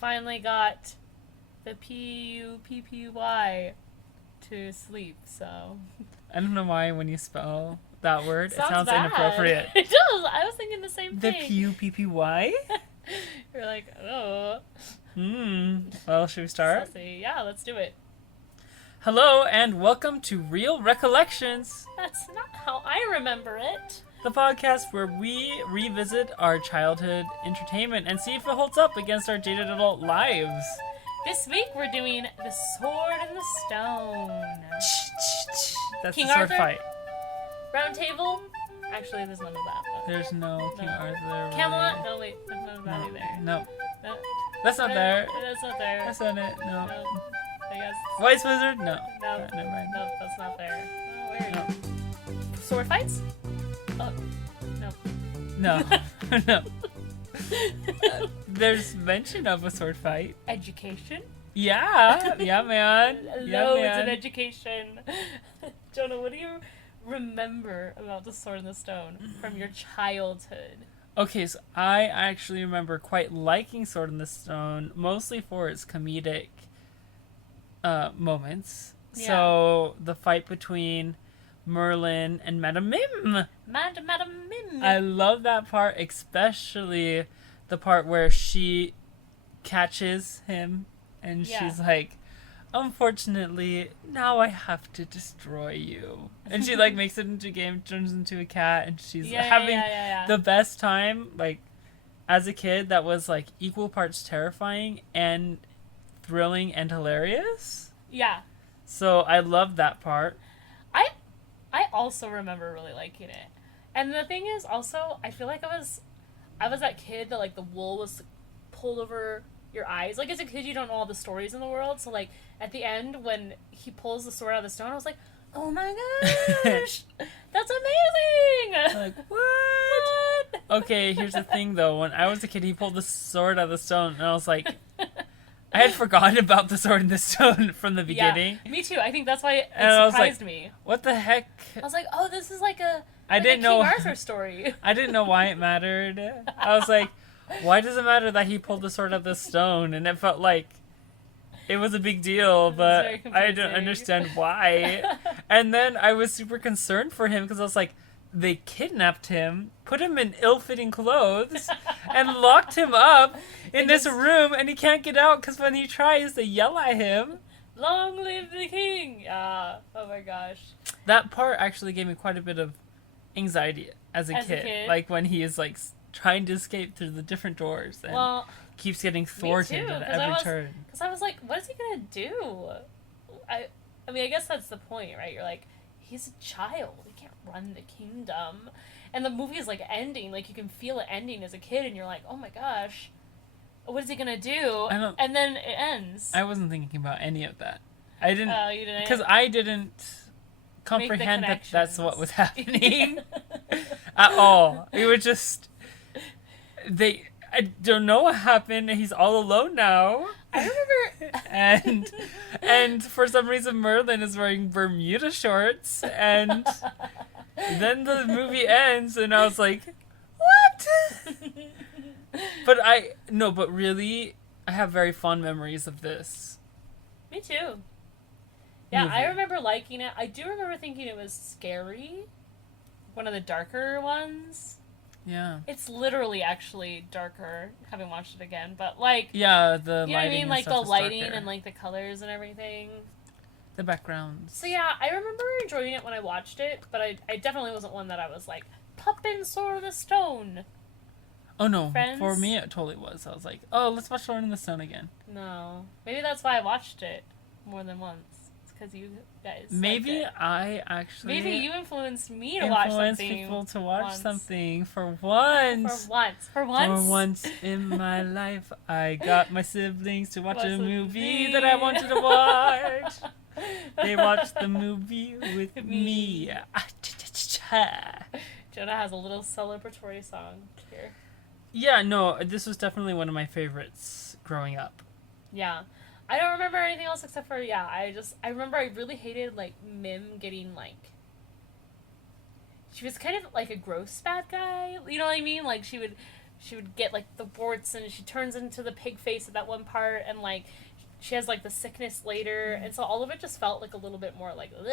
finally got the Puppy to sleep, so... I don't know why when you spell that word, it sounds bad. inappropriate. It does. I was thinking the same The thing. Puppy? You're like, oh. Well, should we start? Sussy. Yeah, let's do it. Hello, and welcome to Real Recollections, That's not how I remember it. the podcast where we revisit our childhood entertainment and see if it holds up against our jaded adult lives. This week we're doing The Sword and the Stone. That's King the sword Arthur? fight. Round Table? Actually, there's none of that. But... There's no King Arthur. Camelot? No, wait. There's none of that either. No. No. That's not there. That's not there. That's not it. No. No. I guess. Wise Wizard? No. No. Never mind. No, that's not there. Oh, weird. No. Sword fights? Oh, no. No. No. There's mention of a sword fight. Education? Yeah. Yeah, man. Yeah, Loads man. of education. Jonah, what do you remember about The Sword and the Stone from your childhood? Okay, so I actually remember quite liking Sword in the Stone, mostly for its comedic moments. Yeah. So, the fight between Merlin and Madame Mim. Madame Mim. I love that part, especially the part where she catches him and she's like, unfortunately, now I have to destroy you. And she like makes it into a game, turns into a cat, and she's having the best time. Like, as a kid, that was like equal parts terrifying and thrilling and hilarious. Yeah. So I love that part. I also remember really liking it. And the thing is also, I feel like I was that kid that like the wool was pulled over your eyes. Like as a kid you don't know all the stories in the world, so like at the end when he pulls the sword out of the stone I was like, oh my gosh, that's amazing. Like, what? Okay, here's the thing though, when I was a kid he pulled the sword out of the stone and I was like, I had forgotten about the sword and the stone from the beginning. Yeah, me too. I think that's why it and surprised me. What the heck? I was like, oh, this is like a I didn't King know Arthur story. I didn't know why it mattered. I was like, why does it matter that he pulled the sword out of the stone? And it felt like it was a big deal, but I didn't understand why. And then I was super concerned for him because I was like, they kidnapped him, put him in ill-fitting clothes, and locked him up in this room, and he can't get out because when he tries, they yell at him. Long live the king! Oh my gosh. That part actually gave me quite a bit of anxiety as a kid. Like when he is like trying to escape through the different doors and keeps getting thwarted at every turn. Because I was like, what is he gonna do? I mean, I guess that's the point, right? You're like, he's a child. He can't run the kingdom. And the movie is like ending. Like you can feel it ending as a kid, and you're like, oh my gosh, what is he gonna do? And then it ends. I wasn't thinking about any of that. I didn't. Oh, you didn't? Because I didn't comprehend that that's what was happening at all. It was just I don't know what happened. He's all alone now. I remember. and for some reason Merlin is wearing Bermuda shorts, and then the movie ends, and I was like, what? But really, I have very fond memories of this. Me too. Yeah, movie. I remember liking it. I do remember thinking it was scary. One of the darker ones. Yeah. It's literally actually darker, having watched it again, but like... Yeah, the you know lighting what I mean? Like the lighting darker. and like the colors and everything. The backgrounds. So yeah, I remember enjoying it when I watched it, but I definitely wasn't one that I was like, Puppin' Sword of the Stone. Oh no, Friends? For me it totally was. I was like, oh, let's watch Sword in the Stone again. No. Maybe that's why I watched it more than once. Because you guys Maybe I actually... Maybe you influenced me to watch something. Influenced people to watch something for once. For once? For once in my life, I got my siblings to watch a movie that I wanted to watch. They watched the movie with me. Jonah has a little celebratory song here. Yeah, no, this was definitely one of my favorites growing up. Yeah. I don't remember anything else except for, I remember I really hated, like, Mim getting, like, she was kind of like a gross bad guy, you know what I mean? Like, she would she would get, like, the warts, and she turns into the pig face at that one part, and, like, she has, like, the sickness later, and so all of it just felt, like, a little bit more, like, ugh.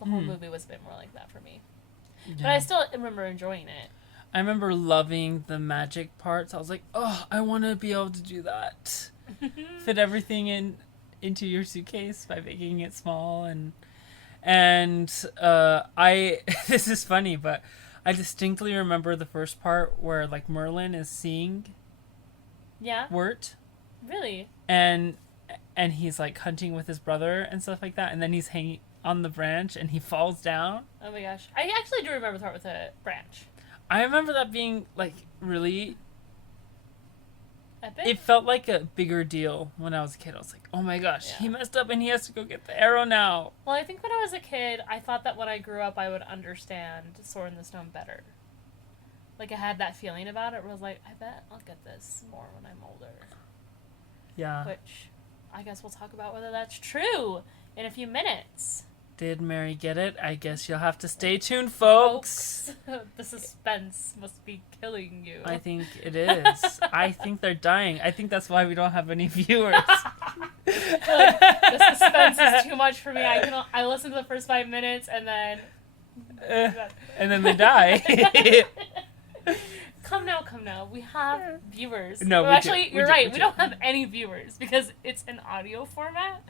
The whole movie was a bit more like that for me. Yeah. But I still remember enjoying it. I remember loving the magic parts. I was like, oh, I want to be able to do that. Fit everything into your suitcase by making it small, and I this is funny, but I distinctly remember the first part where, like, Merlin is seeing Wirt. Really? And he's, like, hunting with his brother and stuff like that, and then he's hanging on the branch and he falls down. Oh my gosh. I actually do remember the part with the branch. I remember that being, like, really epic. It felt like a bigger deal when I was a kid. I was like, oh my gosh, he messed up and he has to go get the arrow now. Well, I think when I was a kid, I thought that when I grew up, I would understand Sword in the Stone better. Like, I had that feeling about it where I was like, I bet I'll get this more when I'm older. Yeah. Which, I guess we'll talk about whether that's true in a few minutes. Did Mary get it? I guess you'll have to stay tuned, folks. The suspense must be killing you. I think it is. I think they're dying. I think that's why we don't have any viewers. Like, the suspense is too much for me. I listen to the first 5 minutes and then... and then they die. Come now. We have viewers. No, well, actually, you're right. We don't have any viewers because it's an audio format.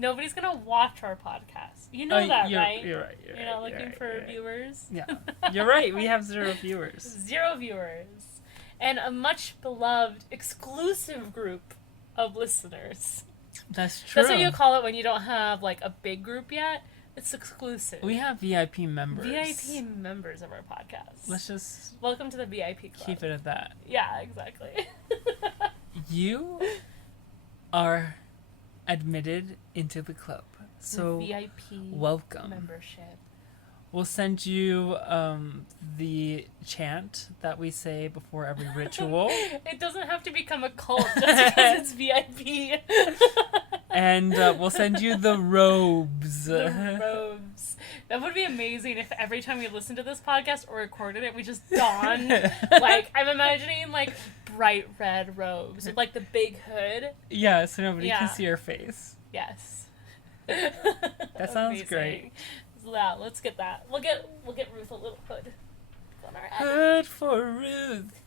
Nobody's gonna watch our podcast. You know that, right? You're right. You're not looking for viewers? Yeah. You're right. We have 0 viewers. 0 viewers. And a much beloved, exclusive group of listeners. That's true. That's what you call it when you don't have, like, a big group yet. It's exclusive. We have VIP members. VIP members of our podcast. Let's just... Welcome to the VIP club. Keep it at that. Yeah, exactly. You are admitted into the club. So VIP welcome. Membership. We'll send you the chant that we say before every ritual. It doesn't have to become a cult just because it's VIP. And we'll send you the robes. The robes. That would be amazing if every time we listened to this podcast or recorded it, we just donned, like, I'm imagining, like, bright red robes with, like, the big hood. Yeah, so nobody can see your face. Yes. That sounds great. Yeah, let's get that. We'll get Ruth a little hood on our head. Hood for Ruth.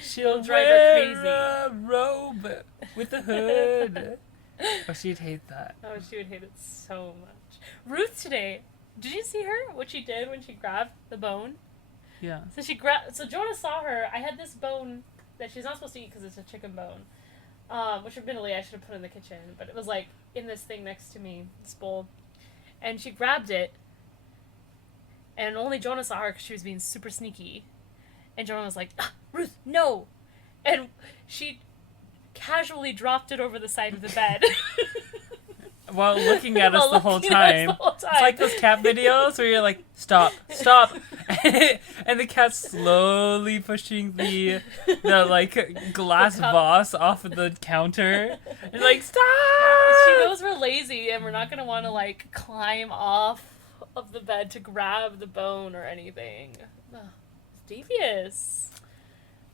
She'll drive her crazy. A robe with a hood. Oh, she'd hate that. Oh, she would hate it so much. Ruth today, did you see her? What she did when she grabbed the bone? Yeah. So Jonah saw her. I had this bone that she's not supposed to eat because it's a chicken bone. Which admittedly I should have put in the kitchen, but it was like in this thing next to me, this bowl. And she grabbed it, and only Jonah saw her because she was being super sneaky. And Jonah was like, Ruth, no! And she casually dropped it over the side of the bed. While looking at us the whole time. It's like those cat videos where you're like, stop. And the cat's slowly pushing the like glass vase off of the counter. And like, stop! She knows we're lazy and we're not going to want to like climb off of the bed to grab the bone or anything. Ugh, it's devious.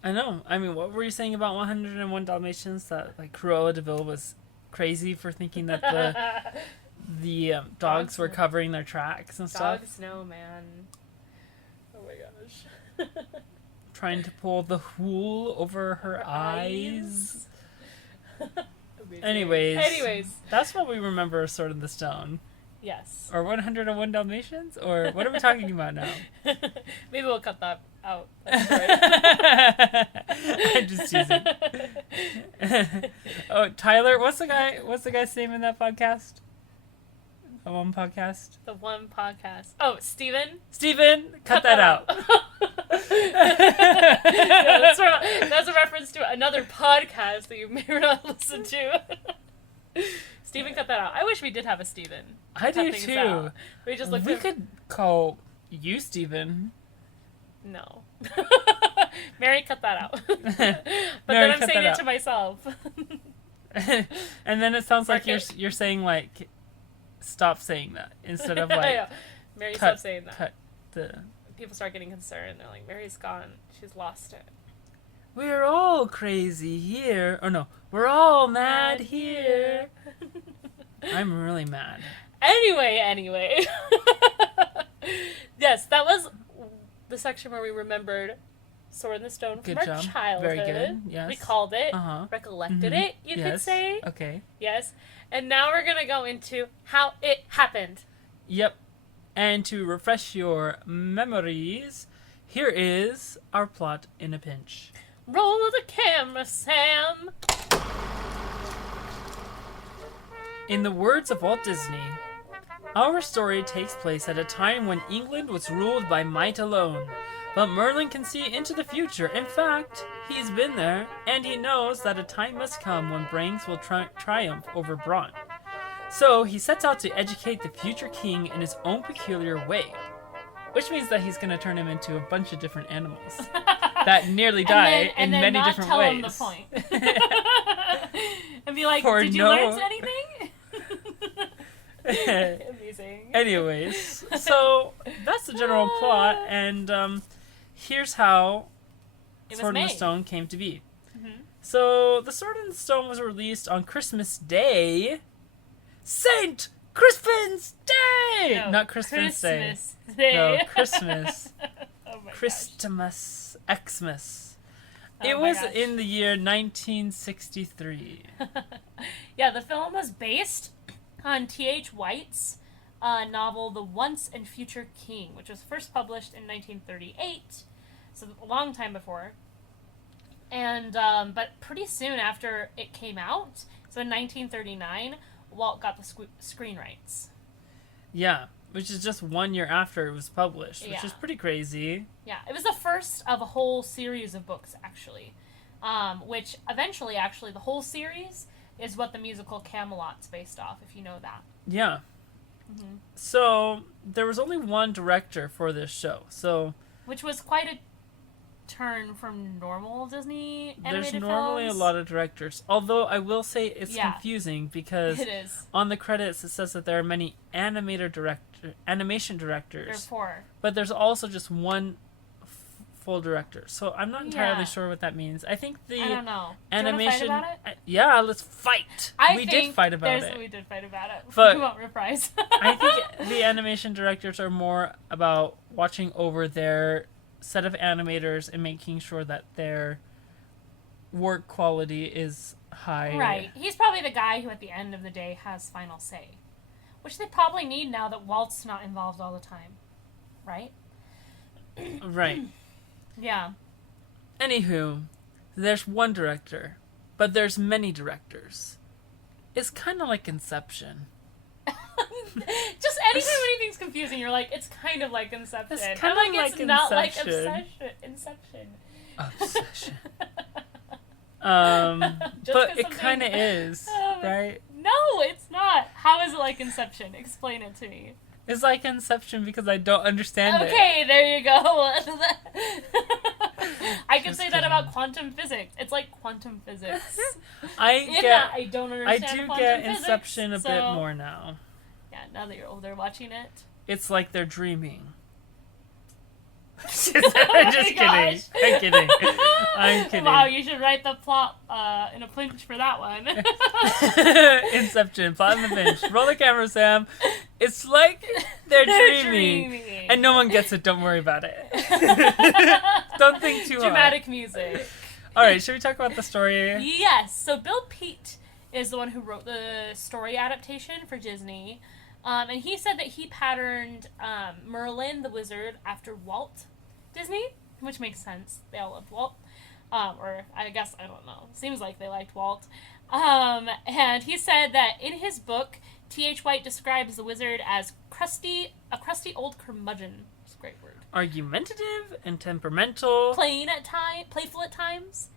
I know. I mean, what were you saying about 101 Dalmatians? That like Cruella de Vil was crazy for thinking that the dogs were covering their tracks and stuff. Dogs know, man. Oh my gosh. Trying to pull the wool over her eyes. Anyways, that's what we remember of Sword in the Stone. Yes. Or 101 Dalmatians? Or what are we talking about now? Maybe we'll cut that out. I'm just teasing. Oh, Tyler, what's the guy's name in that podcast? The one podcast? The one podcast. Oh, Steven? Steven, cut that out. Yeah, that's a reference to another podcast that you may or not listen to. Steven, cut that out. I wish we did have a Steven. I do too. We could call you Steven. No. Mary, cut that out. But Mary, then I'm saying it to myself. And then it sounds like you're saying like, stop saying that instead of like, yeah. Mary, stop saying that. Cut the. People start getting concerned. They're like, Mary's gone. She's lost it. We're all crazy here. Or no, we're all mad here. I'm really mad. Anyway. Yes, that was the section where we remembered Sword in the Stone from Good our job. childhood. Very good. Yes. Recalled it. Uh-huh. Recollected it, you could say. Okay. Yes. And now we're going to go into how it happened. Yep. And to refresh your memories, here is our plot in a pinch. Roll the camera, Sam. In the words of Walt Disney, our story takes place at a time when England was ruled by might alone. But Merlin can see into the future. In fact, he's been there, and he knows that a time must come when brains will triumph over brawn. So he sets out to educate the future king in his own peculiar way. Which means that he's going to turn him into a bunch of different animals that nearly die in many different ways. And then not tell him the point. And be like, did you learn anything? Amazing. Anyways, so that's the general plot, and here's how Sword in the Stone came to be. Mm-hmm. So the Sword in the Stone was released on Christmas Day. Saint Crispin's Day! No, not Crispin's Day. No, Christmas. Oh my Christmas. Xmas. Oh it was in the year 1963. Yeah, the film was based on T.H. White's novel The Once and Future King, which was first published in 1938, so a long time before. And but pretty soon after it came out, so in 1939, Walt got the screen rights. Yeah, which is just 1 year after it was published, which is pretty crazy. Yeah, it was the first of a whole series of books, actually, which eventually, actually, the whole series is what the musical Camelot's based off, if you know that. Yeah. Mm-hmm. So, there was only one director for this show, so... Which was quite a turn from normal Disney animated There's normally films. A lot of directors, although I will say it's confusing because it is. On the credits it says that there are many animation directors. There's 4. But there's also just one full director, so I'm not entirely sure what that means. I think the I don't know. animation. Do you want to fight about it? Yeah, let's fight. We did fight about it. We did fight about it. But we won't reprise. I think the animation directors are more about watching over their set of animators and making sure that their work quality is high. Right. He's probably the guy who at the end of the day has final say. Which they probably need now that Walt's not involved all the time. Right? Right. Yeah. Anywho, there's one director, but there's many directors. It's kind of like Inception. Just anytime anything's confusing, you're like, it's kind of like Inception. It's kind of like it's not like Inception. Inception. But it kind of is, right? No, it's not. How is it like Inception? Explain it to me. It's like Inception because I don't understand it. Okay, there you go. I can say that about quantum physics. It's like quantum physics. I don't understand. I do quantum get physics, Inception a bit more now. Yeah, now that you're older watching it. It's like they're dreaming. I'm just kidding. I'm kidding. I'm kidding. Wow, you should write the plot in a pinch for that one. Inception, plot in the pinch. Roll the camera, Sam. It's like they're dreaming. And no one gets it. Don't worry about it. Don't think too hard. Dramatic music. Alright, should we talk about the story? Yes. So Bill Peet is the one who wrote the story adaptation for Disney. And he said that he patterned Merlin the Wizard after Walt Disney, which makes sense. They all loved Walt. Or I guess, I don't know. Seems like they liked Walt. And he said that in his book, T.H. White describes the wizard as a crusty old curmudgeon. It's a great word. Argumentative and temperamental. Playful at times,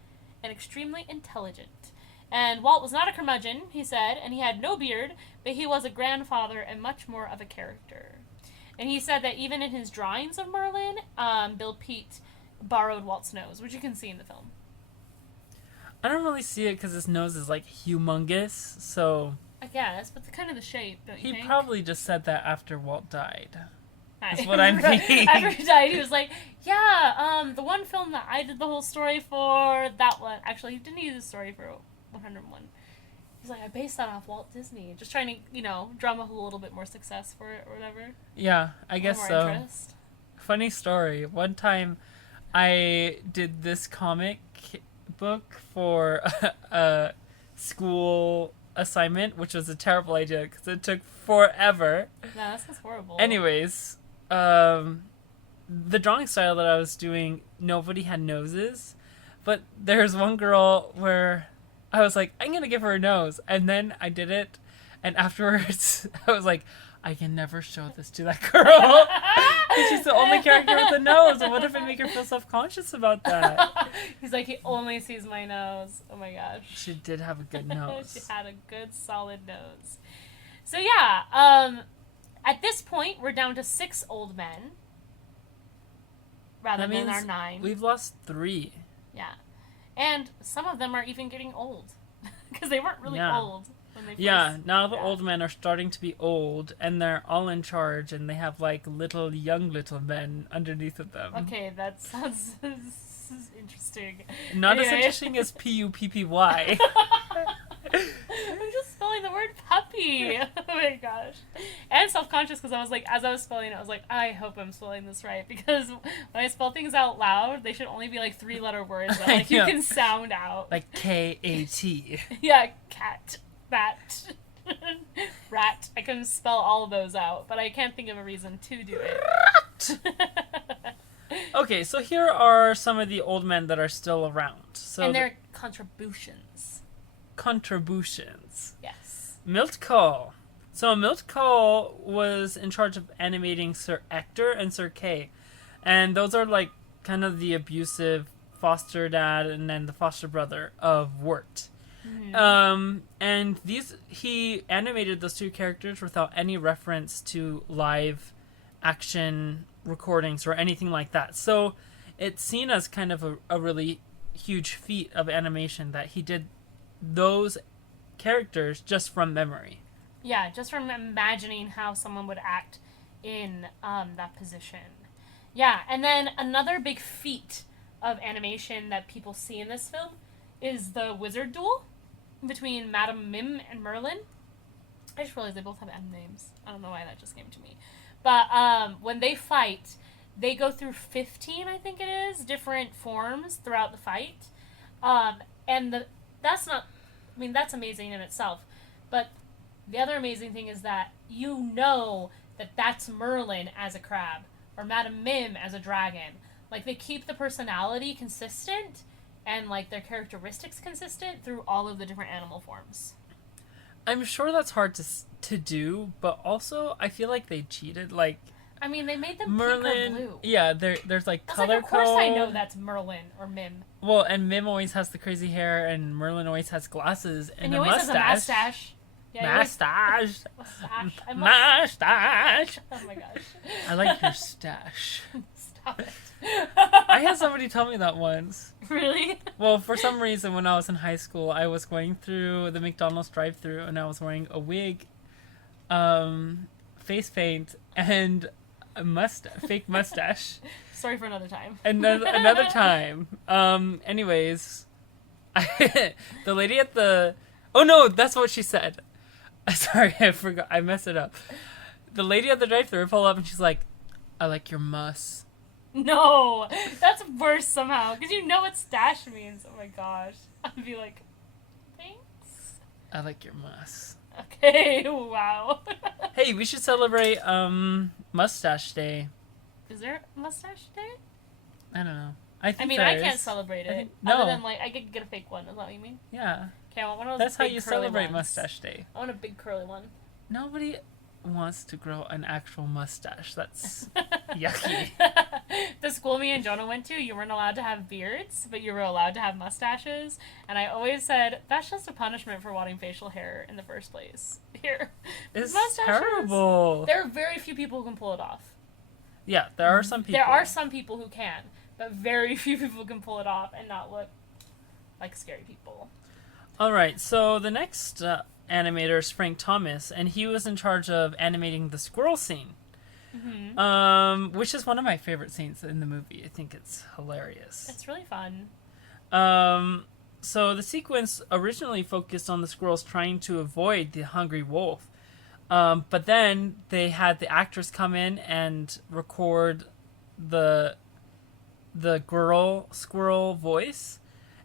and extremely intelligent. And Walt was not a curmudgeon, he said, and he had no beard, but he was a grandfather and much more of a character. And he said that even in his drawings of Merlin, Bill Peet borrowed Walt's nose, which you can see in the film. I don't really see it because his nose is like humongous, so... I guess, but kind of the shape, don't you think? He probably just said that after Walt died. Is what I'm thinking. After he died, he was like, yeah, the one film that I did the whole story for, that one. Actually, he didn't use the story for 101. He's like, I based that off Walt Disney. Just trying to, drum up a little bit more success for it or whatever. Yeah, I guess so. Interest. Funny story. One time, I did this comic book for a school assignment, which was a terrible idea because it took forever. Nah, that sounds horrible. Anyways, the drawing style that I was doing, nobody had noses, but there's one girl where I was like, I'm gonna give her a nose, and then I did it, and afterwards I was like, I can never show this to that girl because she's the only character with a nose, and what if I make her feel self-conscious about that? He's like, he only sees my nose. Oh my gosh. She did have a good nose. She had a good solid nose. So yeah, at this point we're down to 6 old men rather than our 9. We've lost 3. Yeah, and some of them are even getting old because they weren't really old. Now the old men are starting to be old, and they're all in charge, and they have like young little men underneath of them. Okay, that sounds interesting. Not as interesting as Puppy. I'm just spelling the word puppy. Oh my gosh. And self-conscious because I was like, as I was spelling it, I was like, I hope I'm spelling this right, because when I spell things out loud, they should only be like 3-letter words that like you can sound out. Like K-A-T. Yeah, cat, bat, rat. I can spell all of those out, but I can't think of a reason to do it. Okay, so here are some of the old men that are still around. So and their contributions. Yes. Milt Kahl. So Milt Kahl was in charge of animating Sir Ector and Sir Kay. And those are like kind of the abusive foster dad and then the foster brother of Wirt. Mm-hmm. And he animated those 2 characters without any reference to live action recordings or anything like that. So it's seen as kind of a really huge feat of animation that he did those characters just from memory. Yeah, just from imagining how someone would act in that position. Yeah, and then another big feat of animation that people see in this film is the wizard duel between Madame Mim and Merlin. I just realized they both have M names. I don't know why that just came to me. But when they fight, they go through 15, I think it is, different forms throughout the fight. And that's amazing in itself. But the other amazing thing is that that that's Merlin as a crab or Madame Mim as a dragon. Like, they keep the personality consistent and, like, their characteristics consistent through all of the different animal forms. I'm sure that's hard to do, but also I feel like they cheated. Like, I mean, they made them Merlin, pink or blue. Yeah, there's like color code. Of course I know that's Merlin or Mim. Well, and Mim always has the crazy hair, and Merlin always has glasses and he a always mustache. has a mustache. Yeah, mustache. Mustache. Oh my gosh. I like your stash. Stop it. I had somebody tell me that once. Really? Well, for some reason, when I was in high school, I was going through the McDonald's drive-thru, and I was wearing a wig, face paint, and a fake mustache. Sorry for another time. Another time. Anyways, the lady at the... Oh no, that's what she said. Sorry, I forgot. I messed it up. The lady at the drive-thru pulled up and she's like, I like your muss. No, that's worse somehow, because you know what stash means. Oh my gosh. I'd be like, thanks. I like your muss. Okay, wow. Hey, we should celebrate Mustache Day. Is there Mustache Day? I don't know. I can't celebrate it. No. Other than, like, I could get a fake one. Is that what you mean? Yeah. Okay, I want one of those. That's how big you curly celebrate ones. Mustache Day. I want a big curly one. Nobody wants to grow an actual mustache. That's yucky. The school me and Jonah went to, you weren't allowed to have beards, but you were allowed to have mustaches. And I always said, that's just a punishment for wanting facial hair in the first place. Here. It's terrible. There are very few people who can pull it off. Yeah, there are some people. There are some people who can, but very few people can pull it off and not look like scary people. Alright, so the next animator is Frank Thomas, and he was in charge of animating the squirrel scene. which is one of my favorite scenes in the movie. I think it's hilarious. It's really fun. So the sequence originally focused on the squirrels trying to avoid the hungry wolf. But then they had the actors come in and record the girl squirrel voice,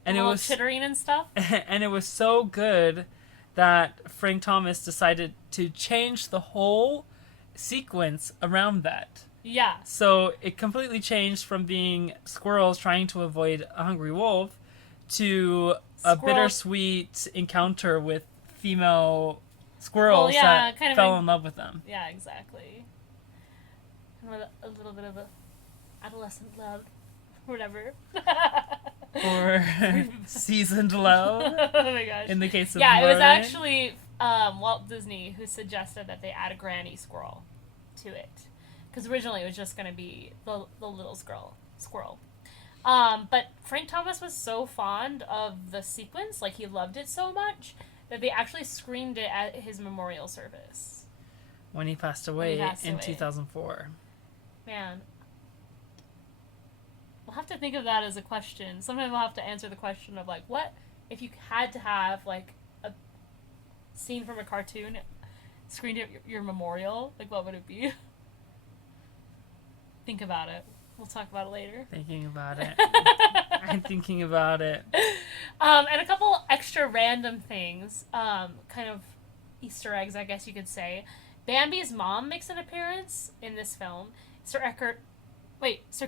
and it was chittering and stuff. And it was so good that Frank Thomas decided to change the whole sequence around that. Yeah. So it completely changed from being squirrels trying to avoid a hungry wolf to a bittersweet encounter with female squirrels that kind of fell in love with them. Yeah, exactly. A little bit of a adolescent love, whatever. Or seasoned love. Oh my gosh. In the case of it was actually Walt Disney who suggested that they add a granny squirrel to it. Because originally it was just going to be the little squirrel. But Frank Thomas was so fond of the sequence, like he loved it so much, that they actually screened it at his memorial service. When he passed away in 2004. Man. We'll have to think of that as a question. Sometimes we'll have to answer the question of, like, what if you had to have, like, a scene from a cartoon screened at your memorial? Like, what would it be? Think about it. We'll talk about it later. Thinking about it. I'm thinking about it. And a couple extra random things, kind of Easter eggs, I guess you could say. Bambi's mom makes an appearance in this film. Sir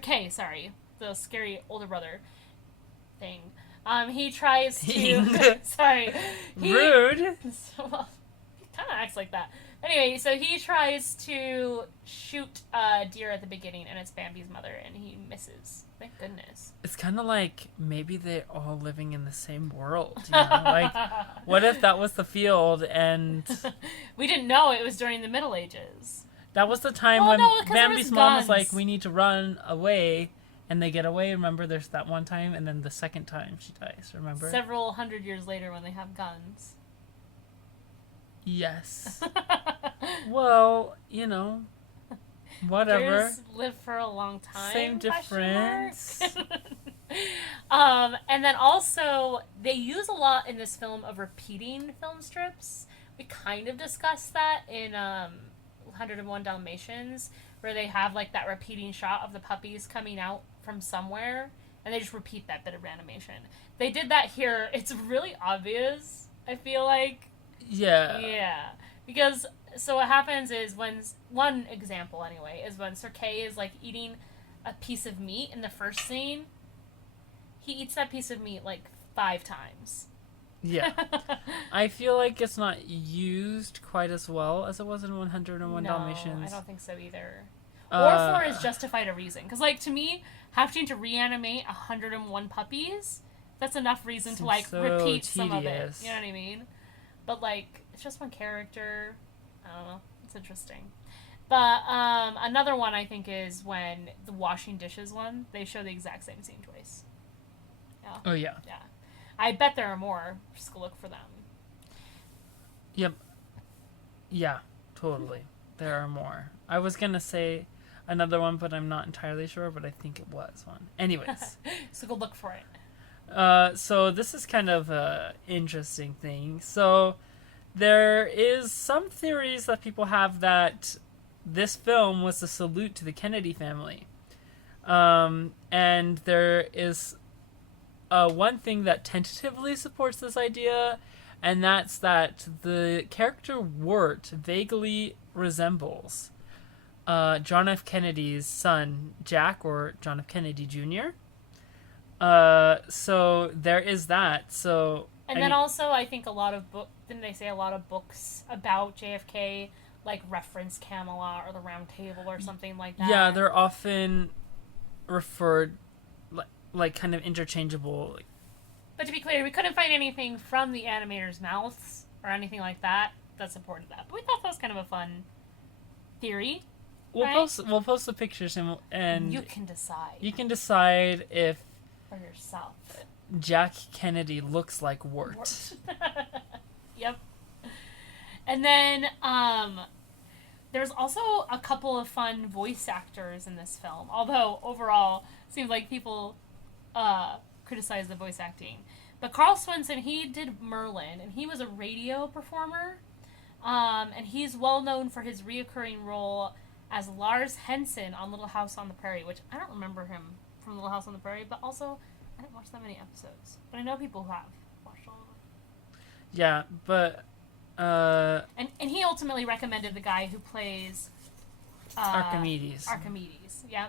Kay, sorry. The scary older brother thing. He tries to... Sorry. Rude. Well, he kind of acts like that. Anyway, so he tries to shoot a deer at the beginning, and it's Bambi's mother, and he misses. Thank goodness. It's kind of like maybe they're all living in the same world. You know? Like, what if that was the field and... We didn't know it was during the Middle Ages. That was the time when Bambi's mom was like, we need to run away, and they get away. Remember, there's that one time, and then the second time she dies, remember? Several hundred years later when they have guns. Yes. Well, you know, whatever. Deers live for a long time. Same difference. And then also, they use a lot in this film of repeating film strips. We kind of discussed that in 101 Dalmatians, where they have like that repeating shot of the puppies coming out from somewhere, and they just repeat that bit of animation. They did that here. It's really obvious, I feel like. Yeah. Yeah. Because, so what happens is one example anyway, is when Sir Kay is like eating a piece of meat in the first scene, he eats that piece of meat like 5 times. Yeah. I feel like it's not used quite as well as it was in 101 Dalmatians. I don't think so either. Or for as justified a reason. Because, like, to me, having to reanimate 101 puppies, that's enough reason to, like, repeat some of it. You know what I mean? But, like, it's just one character. I don't know. It's interesting. But another one, I think, is when the washing dishes one, they show the exact same scene twice. Yeah. Oh, yeah. Yeah. I bet there are more. Just go look for them. Yep. Yeah, totally. There are more. I was going to say another one, but I'm not entirely sure, but I think it was one. Anyways. So go look for it. So this is kind of a interesting thing. So there is some theories that people have that this film was a salute to the Kennedy family. And there is one thing that tentatively supports this idea, and that's that the character Wirt vaguely resembles John F. Kennedy's son, Jack, or John F. Kennedy Jr. So there is that. So and then also, I think a lot of didn't they say a lot of books about JFK like reference Camelot or the Round Table or something like that? Yeah, they're often referred like kind of interchangeable. Like, but to be clear, we couldn't find anything from the animators' mouths or anything like that supported that. But we thought that was kind of a fun theory. We'll post the pictures and you can decide. You can decide if for yourself Jack Kennedy looks like Wirt. Yep. And then There's also a couple of fun voice actors in this film, although overall it seems like people criticize the voice acting. But Carl Swinson, he did Merlin, and he was a radio performer, and he's well known for his reoccurring role as Lars Henson on Little House on the Prairie, which I don't remember him from Little House on the Prairie, but also I didn't watch that many episodes. But I know people who have watched all of them. Yeah, but And he ultimately recommended the guy who plays Archimedes. Archimedes, yeah.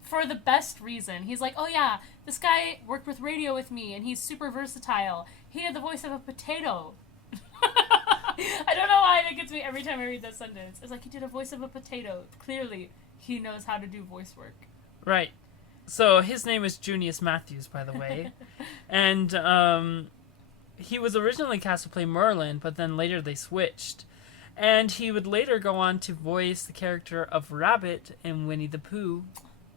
For the best reason. He's like, oh yeah, this guy worked with radio with me, and he's super versatile. He did the voice of a potato. I don't know why that gets me every time I read that sentence. It's like, he did a voice of a potato. Clearly, he knows how to do voice work. Right. So his name is Junius Matthews, by the way. And he was originally cast to play Merlin, but then later they switched. And he would later go on to voice the character of Rabbit in Winnie the Pooh.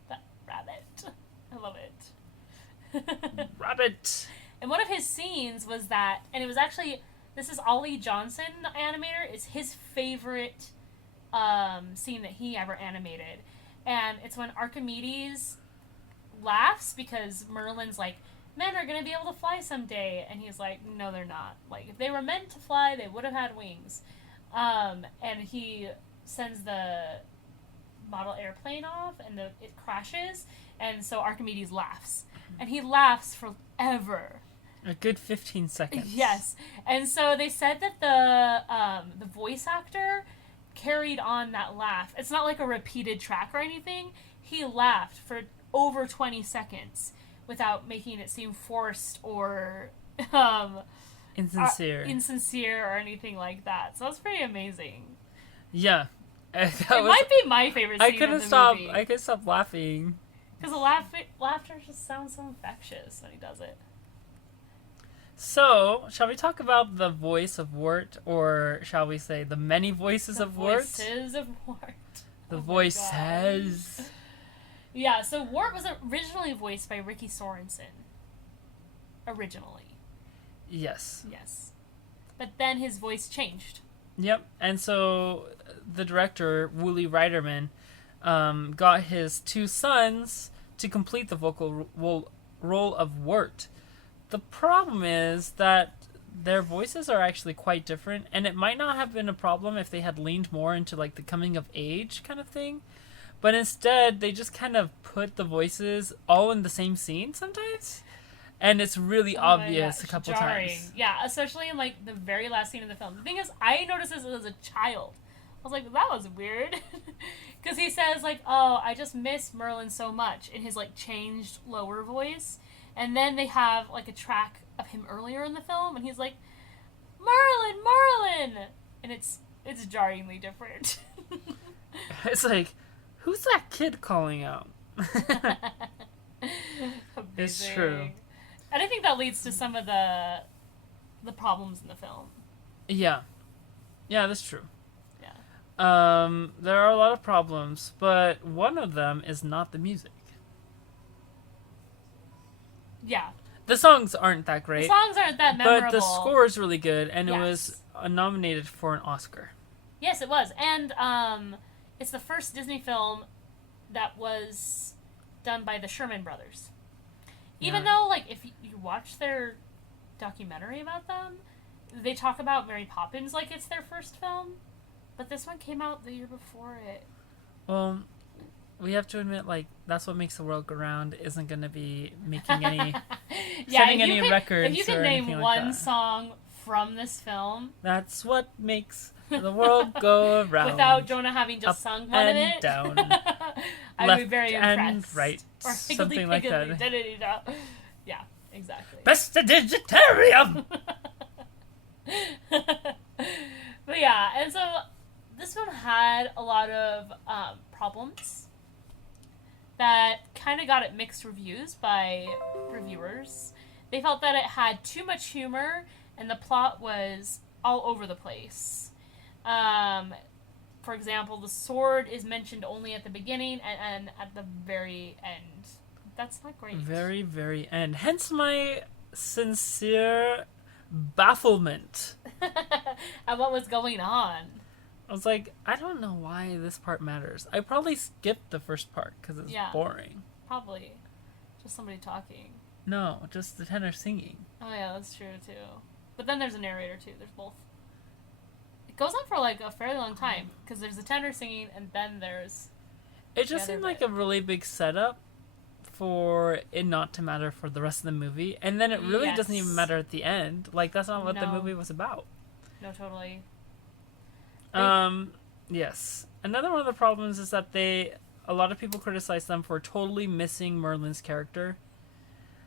That rabbit. I love it. Rabbit! And one of his scenes was that, and it was actually, this is Ollie Johnson, the animator, is his favorite scene that he ever animated. And it's when Archimedes laughs because Merlin's like, men are going to be able to fly someday. And he's like, no, they're not. Like, if they were meant to fly, they would have had wings. And he sends the model airplane off, and it crashes, and so Archimedes laughs. And he laughs forever. A good 15 seconds. Yes. And so they said that the voice actor carried on that laugh. It's not like a repeated track or anything. He laughed for over 20 seconds without making it seem forced or insincere or anything like that. So that's pretty amazing. Yeah. It might be my favorite scene of the movie. I couldn't stop laughing. Because the laughter just sounds so infectious when he does it. So, shall we talk about the voice of Wart, or shall we say the many voices of Wart? The voices of Wart. The voices. Yeah, so Wart was originally voiced by Ricky Sorensen. Originally. Yes. Yes. But then his voice changed. Yep, and so the director, Wooly Reiterman, got his two sons to complete the vocal role of Wart. The problem is that their voices are actually quite different, and it might not have been a problem if they had leaned more into like the coming of age kind of thing, but instead they just kind of put the voices all in the same scene sometimes, and it's really obvious a couple times. Yeah, especially in like the very last scene of the film. The thing is, I noticed this as a child. I was like, that was weird. Because he says, like, oh, I just miss Merlin so much in his, like, changed lower voice. And then they have, like, a track of him earlier in the film, and he's like, Merlin! And it's jarringly different. It's like, who's that kid calling out? It's true. And I think that leads to some of the problems in the film. Yeah. Yeah, that's true. There are a lot of problems, but one of them is not the music. Yeah. The songs aren't that great. The songs aren't that memorable. But the score is really good, and yes. It was nominated for an Oscar. Yes, it was. And it's the first Disney film that was done by the Sherman Brothers. Even though, like, if you watch their documentary about them, they talk about Mary Poppins like it's their first film. But this one came out the year before it. Well, we have to admit, like, That's What Makes the World Go Round isn't going to be making any, setting any records. If you can name one song from this film. That's what makes the world go around. Without Jonah having just sung one of it. Down. I'd be very impressed. And right. Or something like that. Yeah, exactly. Prestidigitarium! But yeah, and so this one had a lot of problems that kind of got it mixed reviews by reviewers. They felt that it had too much humor and the plot was all over the place. For example, the sword is mentioned only at the beginning and at the very end. That's not great. Very, very end. Hence my sincere bafflement. At what was going on. I was like, I don't know why this part matters. I probably skipped the first part because it's boring. Probably. Just somebody talking. No, just the tenor singing. Oh yeah, that's true too. But then there's a narrator too. There's both. It goes on for like a fairly long time because there's a tenor singing and then there's. It just seemed like a really big setup for it not to matter for the rest of the movie, and then it really doesn't even matter at the end. Like that's not what the movie was about. No, totally. Yes. Another one of the problems is that a lot of people criticize them for totally missing Merlin's character.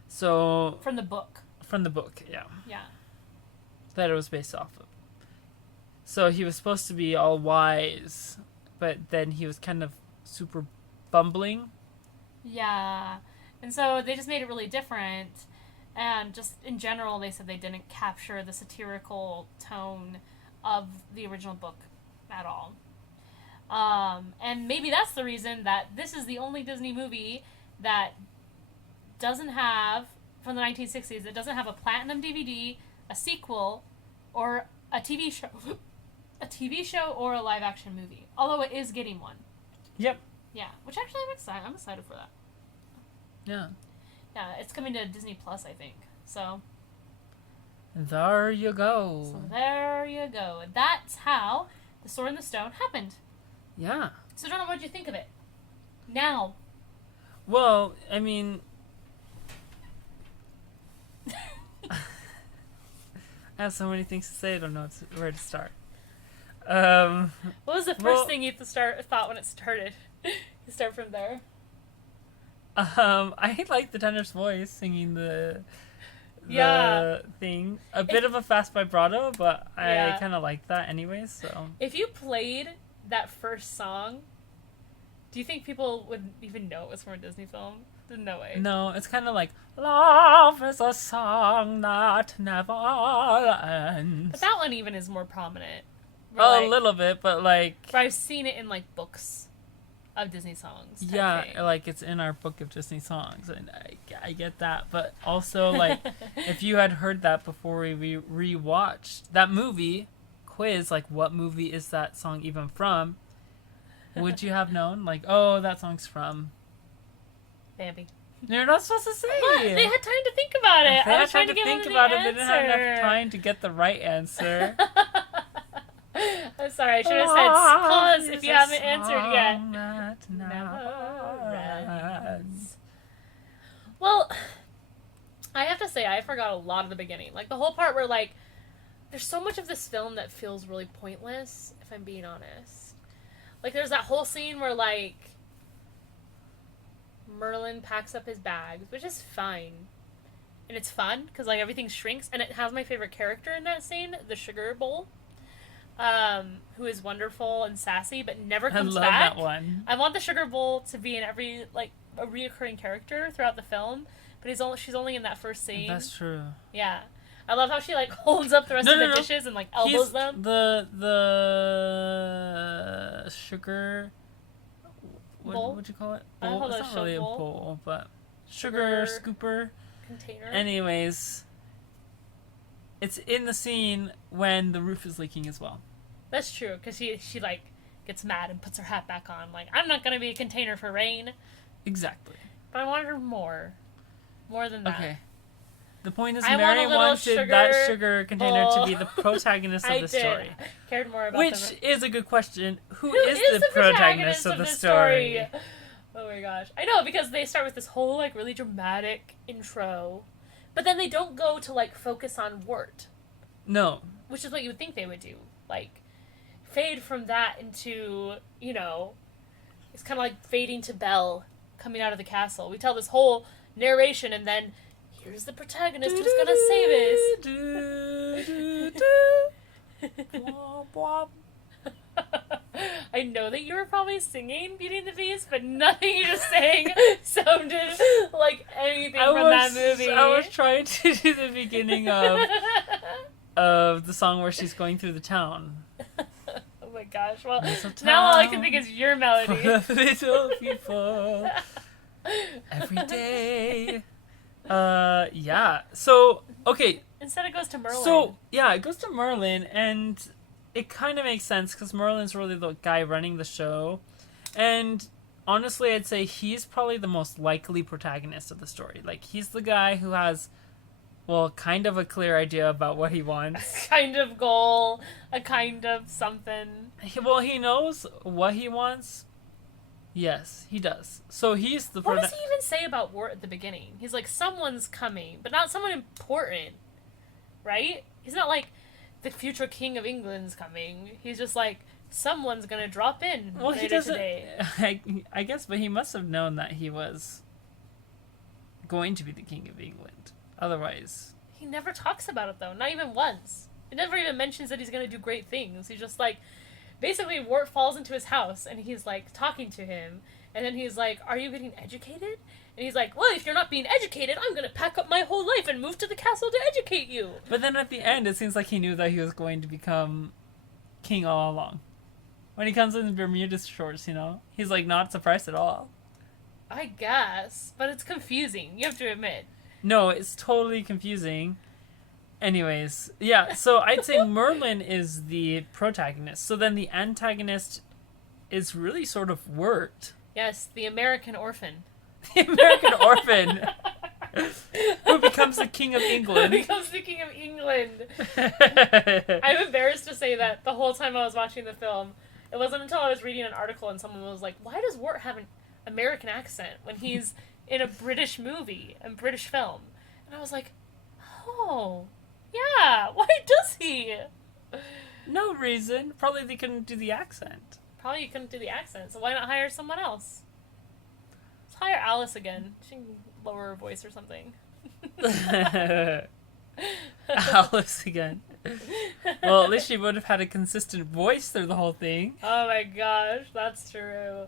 So from the book. Yeah. Yeah. That it was based off of. So he was supposed to be all wise, but then he was kind of super bumbling. Yeah. And so they just made it really different. And just in general, they said they didn't capture the satirical tone of the original book at all. And maybe that's the reason that this is the only Disney movie that doesn't have, from the 1960s, that doesn't have a platinum DVD, a sequel, or a TV show. A TV show or a live action movie. Although it is getting one. Yep. Yeah, which actually I'm excited for that. Yeah. Yeah, it's coming to Disney Plus, I think. So. There you go. So there you go. And that's how The Sword in the Stone happened. Yeah. So, Jonah, what did you think of it? Now. Well, I mean... I have so many things to say, I don't know where to start. What was the first thing you thought when it started? You start from there. I like the tenor's voice singing the thing. A bit of a fast vibrato, but I kind of like that anyways, so. If you played that first song, do you think people would even know it was from a Disney film? No way. No, it's kind of like, love is a song that never ends. But that one even is more prominent. A little bit, but like... But I've seen it in, like, books of Disney songs. Yeah, like, it's in our book of Disney songs, and I get that. But also, like, if you had heard that before we rewatched that movie quiz, like, what movie is that song even from, would you have known? Like, oh, that song's from... Bambi. You're not supposed to say. What? They had time to think about it. They I was trying to think about it. They didn't have enough time to get the right answer. I'm sorry. I should have said pause if you haven't answered yet. Never ends. Well, I have to say I forgot a lot of the beginning. Like the whole part where like there's so much of this film that feels really pointless. If I'm being honest, like there's that whole scene where like Merlin packs up his bags, which is fine. And it's fun, because, like, everything shrinks. And it has my favorite character in that scene, the Sugar Bowl, who is wonderful and sassy, but never comes back. I love that one. I want the Sugar Bowl to be in every, like, a reoccurring character throughout the film. But she's only in that first scene. That's true. Yeah. I love how she, like, holds up the rest of the dishes and, like, elbows them. The sugar... What would you call it? Bowl? It's not really a bowl, but sugar scooper container. Anyways, it's in the scene when the roof is leaking as well. That's true, because she like gets mad and puts her hat back on. Like, I'm not gonna be a container for rain. Exactly. But I wanted her more than that. Okay. The point is, Mary wanted that sugar container to be the protagonist of the story. I cared more about Which is a good question. Who is the protagonist of the story? Oh my gosh. I know, because they start with this whole, like, really dramatic intro. But then they don't go to, like, focus on Wart. No. Which is what you would think they would do. Like, fade from that into, you know, it's kind of like fading to Belle coming out of the castle. We tell this whole narration and then... Here's the protagonist who's gonna save us. I know that you were probably singing Beauty and the Beast, but nothing you just sang sounded like anything from that movie. I was trying to do the beginning of the song where she's going through the town. Oh my gosh. Well, now all I can think is your melody. For the little people. Every day. Yeah. So, okay. Instead it goes to Merlin. So, yeah, it goes to Merlin, and it kind of makes sense because Merlin's really the guy running the show. And honestly, I'd say he's probably the most likely protagonist of the story. Like, he's the guy who has, well, kind of a clear idea about what he wants. Kind of goal, a kind of something. He knows what he wants. Yes, he does. So he's the... What does he even say about Wart at the beginning? He's like, someone's coming, but not someone important, right? He's not like, the future king of England's coming. He's just like, someone's gonna drop in later today. I guess, but he must have known that he was going to be the king of England. Otherwise... He never talks about it, though. Not even once. He never even mentions that he's gonna do great things. He's just like... Basically, Wart falls into his house, and he's, like, talking to him. And then he's like, are you getting educated? And he's like, well, if you're not being educated, I'm gonna pack up my whole life and move to the castle to educate you. But then at the end, it seems like he knew that he was going to become king all along. When he comes in Bermuda shorts, you know? He's, like, not surprised at all. I guess. But it's confusing, you have to admit. No, it's totally confusing. Anyways, yeah, so I'd say Merlin is the protagonist. So then the antagonist is really sort of Wirt. Yes, the American orphan. The American orphan. Who becomes the king of England. Who becomes the king of England. I'm embarrassed to say that the whole time I was watching the film. It wasn't until I was reading an article and someone was like, why does Wirt have an American accent when he's in a British movie, a British film? And I was like, oh... Yeah, why does he? No reason. Probably they couldn't do the accent. Probably you couldn't do the accent, so why not hire someone else? Let's hire Alice again. She can lower her voice or something. Alice again. Well, at least she would have had a consistent voice through the whole thing. Oh my gosh, that's true.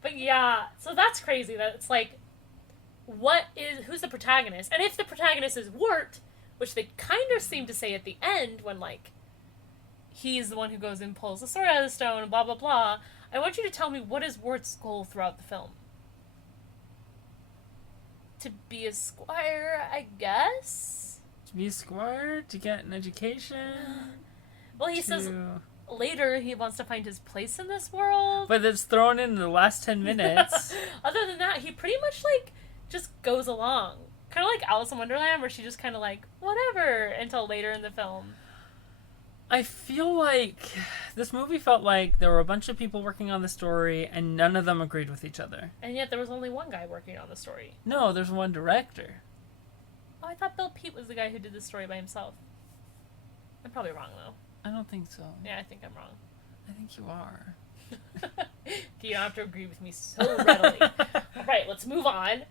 But yeah, so that's crazy that it's like, who's the protagonist? And if the protagonist is Wirt, which they kind of seem to say at the end when, like, he's the one who goes and pulls the sword out of the stone and blah, blah, blah. I want you to tell me what is Wirt's goal throughout the film. To be a squire, I guess? To be a squire? To get an education? Well, he says later he wants to find his place in this world. But it's thrown in the last 10 minutes. Other than that, he pretty much, like, just goes along. Kind of like Alice in Wonderland, where she just kind of like, whatever, until later in the film. I feel like this movie felt like there were a bunch of people working on the story, and none of them agreed with each other. And yet there was only one guy working on the story. No, there's one director. Oh, I thought Bill Peet was the guy who did the story by himself. I'm probably wrong, though. I don't think so. Yeah, I think I'm wrong. I think you are. You don't have to agree with me so readily. Right, let's move on.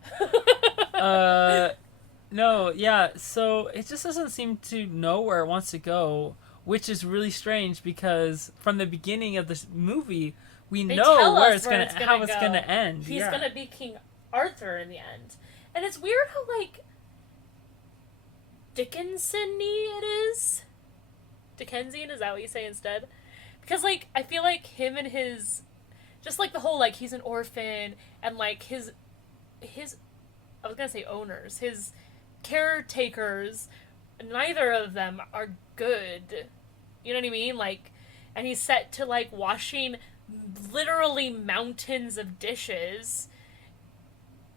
No, yeah, so it just doesn't seem to know where it wants to go, which is really strange because from the beginning of this movie, we know where it's gonna how it's gonna end. He's gonna be King Arthur in the end. And it's weird how, like, Dickinson-y it is. Dickensian, is that what you say instead? Because, like, I feel like him and his... Just, like, the whole, like, he's an orphan, and, like, his I was gonna say owners. His caretakers, neither of them are good. You know what I mean? Like, and he's set to, like, washing literally mountains of dishes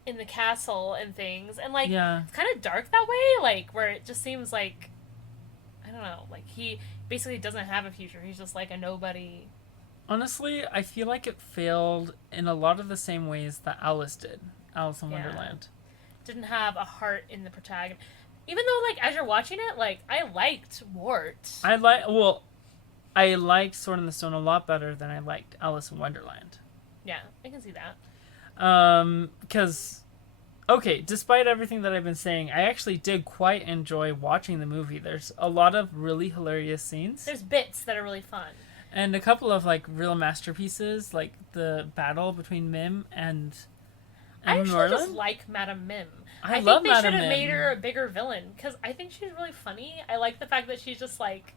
in the castle and things. And, like, It's kind of dark that way, like, where it just seems like, I don't know, like, he basically doesn't have a future. He's just, like, a nobody. Honestly, I feel like it failed in a lot of the same ways that Alice did. Alice in Wonderland. Didn't have a heart in the protagonist. Even though, like, as you're watching it, like, I liked Wart. I liked Sword in the Stone a lot better than I liked Alice in Wonderland. Yeah, I can see that. Because, okay, despite everything that I've been saying, I actually did quite enjoy watching the movie. There's a lot of really hilarious scenes. There's bits that are really fun. And a couple of, like, real masterpieces, like the battle between Mim and I actually Merlin. just like Madame Mim. I love think they Madame should have Mim. made her a bigger villain, because I think she's really funny. I like the fact that she's just, like...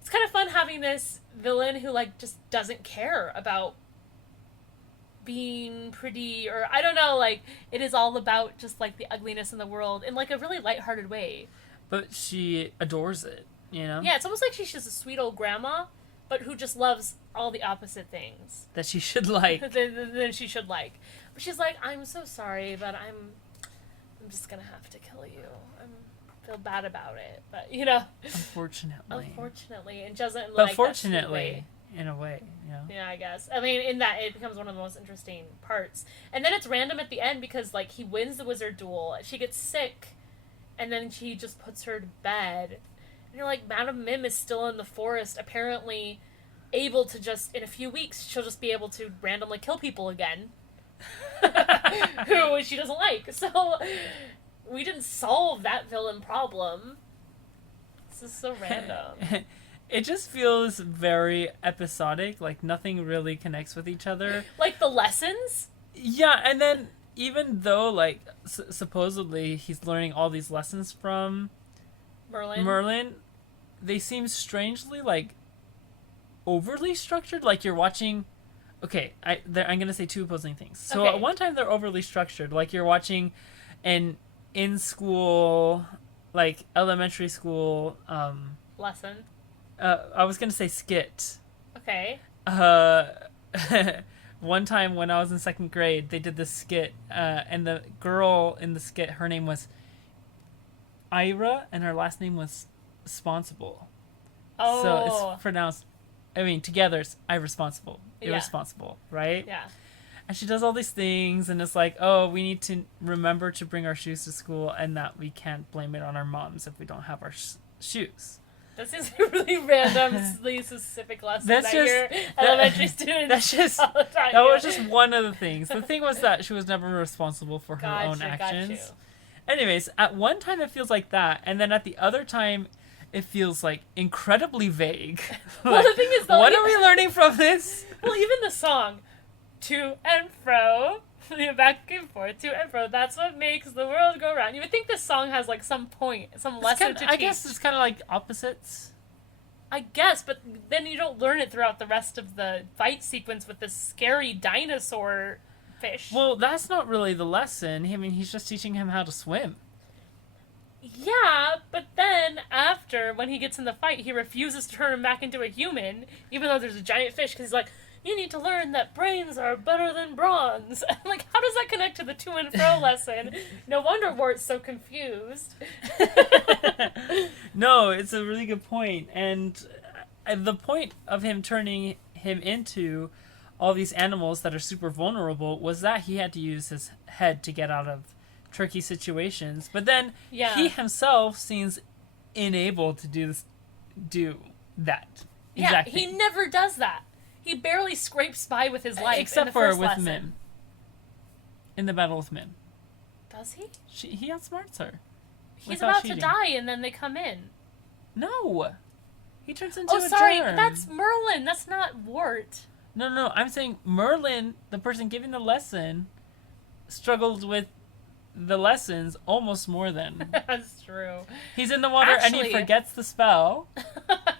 It's kind of fun having this villain who, like, just doesn't care about being pretty, or I don't know, like, it is all about just, like, the ugliness in the world in, like, a really lighthearted way. But she adores it. you know? Yeah, it's almost like she's just a sweet old grandma, but who just loves all the opposite things. That she should like. Than she should like. But she's like, I'm so sorry, but I'm just gonna have to kill you. I feel bad about it. But, you know. Unfortunately. And doesn't but like fortunately, in a way, you know. Yeah, I guess. I mean, in that, it becomes one of the most interesting parts. And then it's random at the end because, like, he wins the wizard duel. She gets sick, and then she just puts her to bed. And you're like, Madame Mim is still in the forest, apparently able to just, in a few weeks, she'll just be able to randomly kill people again. Who she doesn't like. So, we didn't solve that villain problem. This is so random. It just feels very episodic, like nothing really connects with each other. Like the lessons? Yeah, and then even though, like, supposedly he's learning all these lessons from Merlin, they seem strangely, like, overly structured. Like, you're watching... Okay, I'm going to say two opposing things. So at one time, they're overly structured. Like, you're watching an in-school, like, elementary school... lesson? I was going to say skit. Okay. One time when I was in second grade, they did this skit, and the girl in the skit, her name was Ira, and her last name was Responsible. Oh. So it's pronounced, I mean, together it's irresponsible. Irresponsible, right? Yeah. And she does all these things, and it's like, oh, we need to remember to bring our shoes to school, and that we can't blame it on our moms if we don't have our shoes. This is a really randomly specific lesson your elementary students that's just all the time. That was just one of the things. The thing was that she was never responsible for her own actions. Anyways, at one time it feels like that, and then at the other time it feels like incredibly vague. Well, like, the thing is, though, what are we learning from this? Well, even the song, to and fro, back and forth, to and fro, that's what makes the world go round. You would think this song has, like, some point, some lesson to teach. I guess it's kind of like opposites. I guess, but then you don't learn it throughout the rest of the fight sequence with this scary dinosaur fish. Well, that's not really the lesson. I mean, he's just teaching him how to swim. Yeah, but then after, when he gets in the fight, he refuses to turn him back into a human, even though there's a giant fish, because he's like, you need to learn that brains are better than bronze. I'm like, how does that connect to the to and fro lesson? No wonder Wart's so confused. No, it's a really good point. And the point of him turning him into all these animals that are super vulnerable was that he had to use his head to get out of tricky situations. But then he himself seems unable to do that. Yeah, he never does that. He barely scrapes by with his life. Except in the for first with lesson. Mim. In the battle with Mim. Does he? He outsmarts her. He's about to die and then they come in. No! He turns into a germ. Oh, sorry, but that's Merlin. That's not Wart. No, I'm saying Merlin, the person giving the lesson, struggled with the lessons almost more than... That's true. He's in the water and he forgets the spell.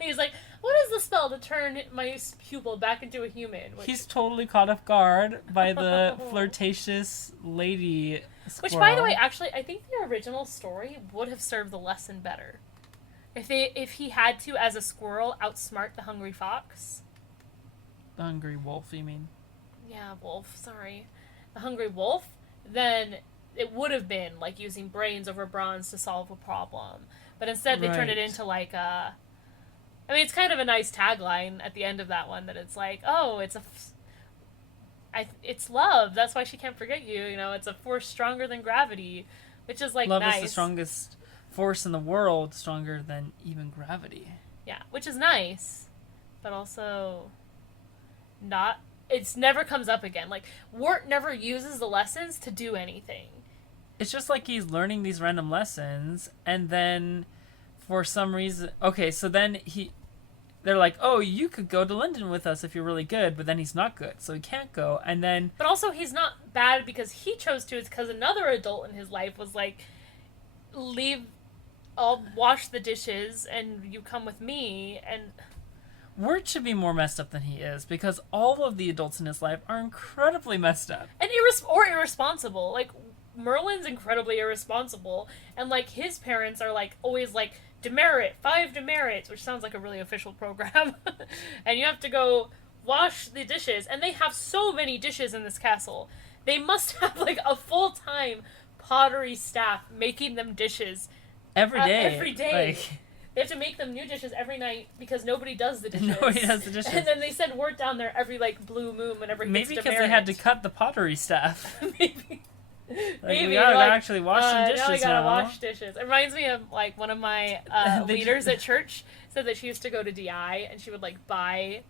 He's like, what is the spell to turn my pupil back into a human? He's totally caught off guard by the flirtatious lady squirrel. Which, by the way, actually, I think the original story would have served the lesson better. If he had to, as a squirrel, outsmart the hungry fox. The hungry wolf, you mean? Yeah, wolf, sorry. The hungry wolf, then it would have been, like, using brains over bronze to solve a problem. But instead they turned it into, like, a... I mean, it's kind of a nice tagline at the end of that one, that it's like, oh, it's love. That's why she can't forget you. You know, it's a force stronger than gravity, which is, like, love nice. Love is the strongest force in the world, stronger than even gravity. Yeah, which is nice, but also not... It never comes up again. Like, Wart never uses the lessons to do anything. It's just like he's learning these random lessons, and then for some reason... Okay, so then they're like, oh, you could go to London with us if you're really good, but then he's not good, so he can't go, and then... But also, he's not bad because he chose to. It's because another adult in his life was like, I'll wash the dishes, and you come with me, and... Wirt should be more messed up than he is, because all of the adults in his life are incredibly messed up. And irresponsible. Like, Merlin's incredibly irresponsible, and, like, his parents are, like, always, like, demerit, 5 demerits, which sounds like a really official program. And you have to go wash the dishes. And they have so many dishes in this castle. They must have, like, a full-time pottery staff making them dishes. Every day. Every day. Like... They have to make them new dishes every night because nobody does the dishes. Nobody does the dishes. And then they send word down there every, like, blue moon whenever he gets Maybe because they had to cut the pottery staff. Maybe. Like, Maybe. we gotta actually wash some dishes now. We gotta wash dishes. It reminds me of, like, one of my leaders at church said that she used to go to DI and she would, like, buy...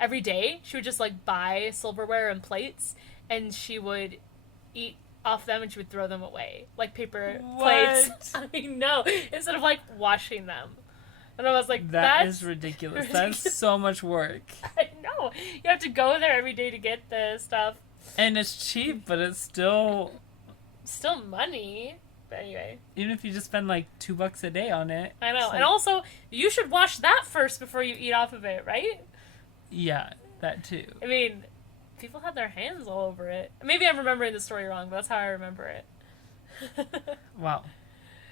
Every day, she would just, like, buy silverware and plates and she would eat off them and she would throw them away. Like paper plates. I know. Instead of, like, washing them. And I was like, that is ridiculous. That's so much work. I know. You have to go there every day to get the stuff. And it's cheap, but it's still money. But anyway. Even if you just spend, like, $2 a day on it. I know. Like... And also, you should wash that first before you eat off of it, right? Yeah, that too. I mean... People had their hands all over it. Maybe I'm remembering the story wrong, but that's how I remember it. Wow.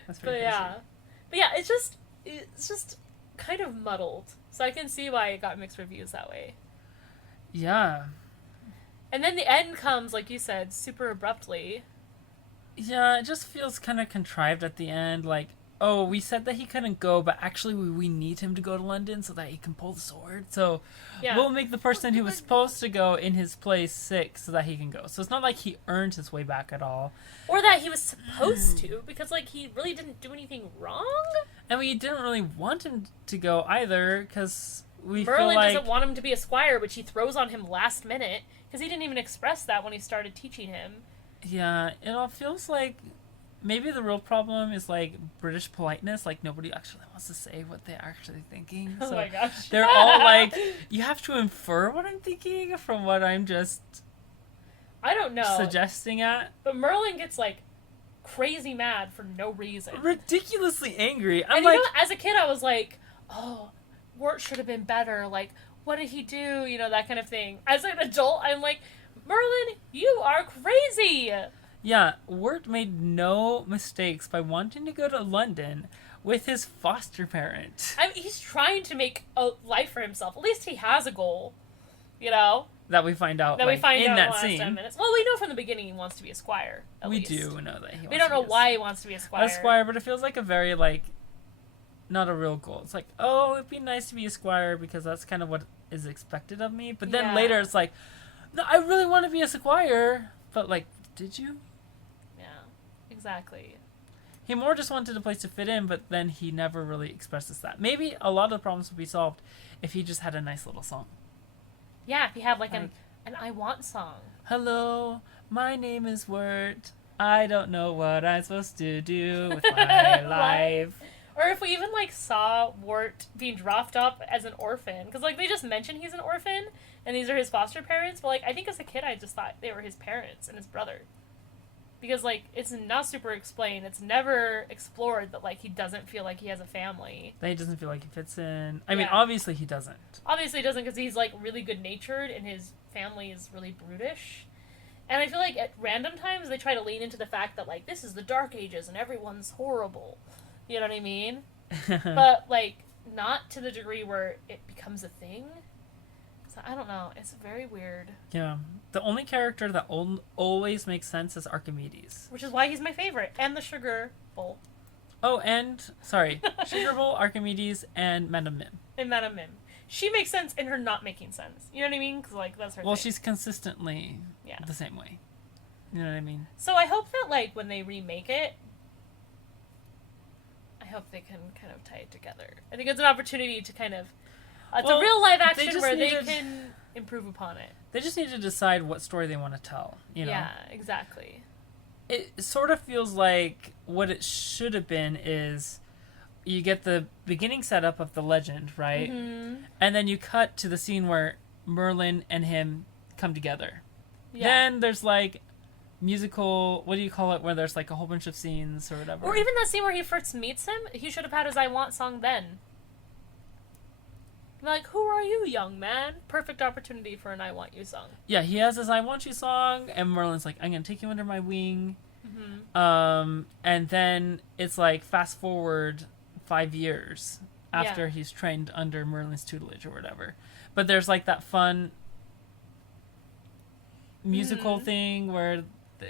That's pretty crazy. Yeah. But yeah, it's just kind of muddled. So I can see why it got mixed reviews that way. Yeah. And then the end comes, like you said, super abruptly. Yeah, it just feels kind of contrived at the end. Like, oh, we said that he couldn't go, but actually we need him to go to London so that he can pull the sword. So we'll make the person who was supposed to go in his place sick so that he can go. So it's not like he earned his way back at all. Or that he was supposed to, because, like, he really didn't do anything wrong. And we didn't really want him to go either, because we Merlin feel like... doesn't want him to be a squire, which he throws on him last minute, because he didn't even express that when he started teaching him. Yeah, it all feels like... Maybe the real problem is, like, British politeness. Like, nobody actually wants to say what they're actually thinking. Oh so my gosh. They're all like, you have to infer what I'm thinking from what I'm just... I don't know. Suggesting at. But Merlin gets, like, crazy mad for no reason. Ridiculously angry. And you know, as a kid, I was like, oh, Wart should have been better. Like, what did he do? You know, that kind of thing. As an adult, I'm like, Merlin, you are crazy! Yeah, Wirt made no mistakes by wanting to go to London with his foster parent. I mean, he's trying to make a life for himself. At least he has a goal, you know? That we find out, in that scene. 10 minutes. Well, we know from the beginning he wants to be a squire, We do know that he wants to be We don't know why he wants to be a squire. A squire, but it feels like a very, like, not a real goal. It's like, oh, it'd be nice to be a squire because that's kind of what is expected of me. But then later it's like, no, I really want to be a squire. But, like, did you? Exactly. He more just wanted a place to fit in, but then he never really expresses that. Maybe a lot of the problems would be solved if he just had a nice little song. Yeah, if he had like an I want song. Hello, my name is Wirt. I don't know what I'm supposed to do with my life. Or if we even like saw Wart being dropped off as an orphan, because like they just mention he's an orphan and these are his foster parents, but like I think as a kid I just thought they were his parents and his brother. Because, like, it's not super explained. It's never explored that, like, he doesn't feel like he has a family. That he doesn't feel like he fits in. I mean, obviously he doesn't. Obviously he doesn't because he's, like, really good-natured and his family is really brutish. And I feel like at random times they try to lean into the fact that, like, this is the Dark Ages and everyone's horrible. You know what I mean? But, like, not to the degree where it becomes a thing. So, I don't know. It's very weird. Yeah. The only character that always makes sense is Archimedes. Which is why he's my favorite. And the Sugar Bowl. Oh, and... Sorry. Sugar Bowl, Archimedes, and Madame Mim. And Madame Mim. She makes sense in her not making sense. You know what I mean? Because, like, that's her thing. She's consistently the same way. You know what I mean? So I hope that, like, when they remake it, I hope they can kind of tie it together. I think it's an opportunity to kind of... It's a real live action where they can improve upon it. They just need to decide what story they want to tell, you know? Yeah, exactly. It sort of feels like what it should have been is you get the beginning setup of the legend, right? Mm-hmm. And then you cut to the scene where Merlin and him come together. Yeah. Then there's like musical, what do you call it, where there's like a whole bunch of scenes or whatever. Or even that scene where he first meets him, he should have had his I Want song then. Like, who are you, young man? Perfect opportunity for an I Want You song. Yeah, he has his I Want You song, and Merlin's like, I'm going to take you under my wing. Mm-hmm. And then it's like, fast forward 5 years after he's trained under Merlin's tutelage or whatever. But there's like that fun musical thing where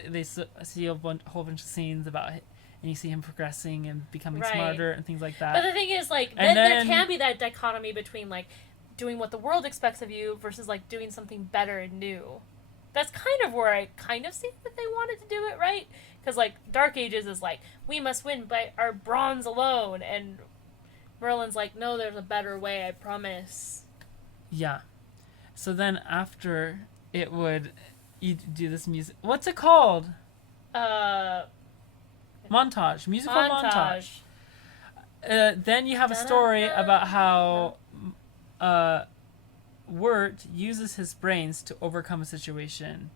they see a whole bunch of scenes about it, and you see him progressing and becoming smarter and things like that. But the thing is, like, there can be that dichotomy between, like, doing what the world expects of you versus, like, doing something better and new. That's kind of where I kind of see that they wanted to do it, right? Because, like, Dark Ages is like, we must win by our bronze alone, and Merlin's like, no, there's a better way, I promise. Yeah. So then after it would, you do this music. What's it called? Montage. Musical montage. Then you have a story about how Wirt uses his brains to overcome a situation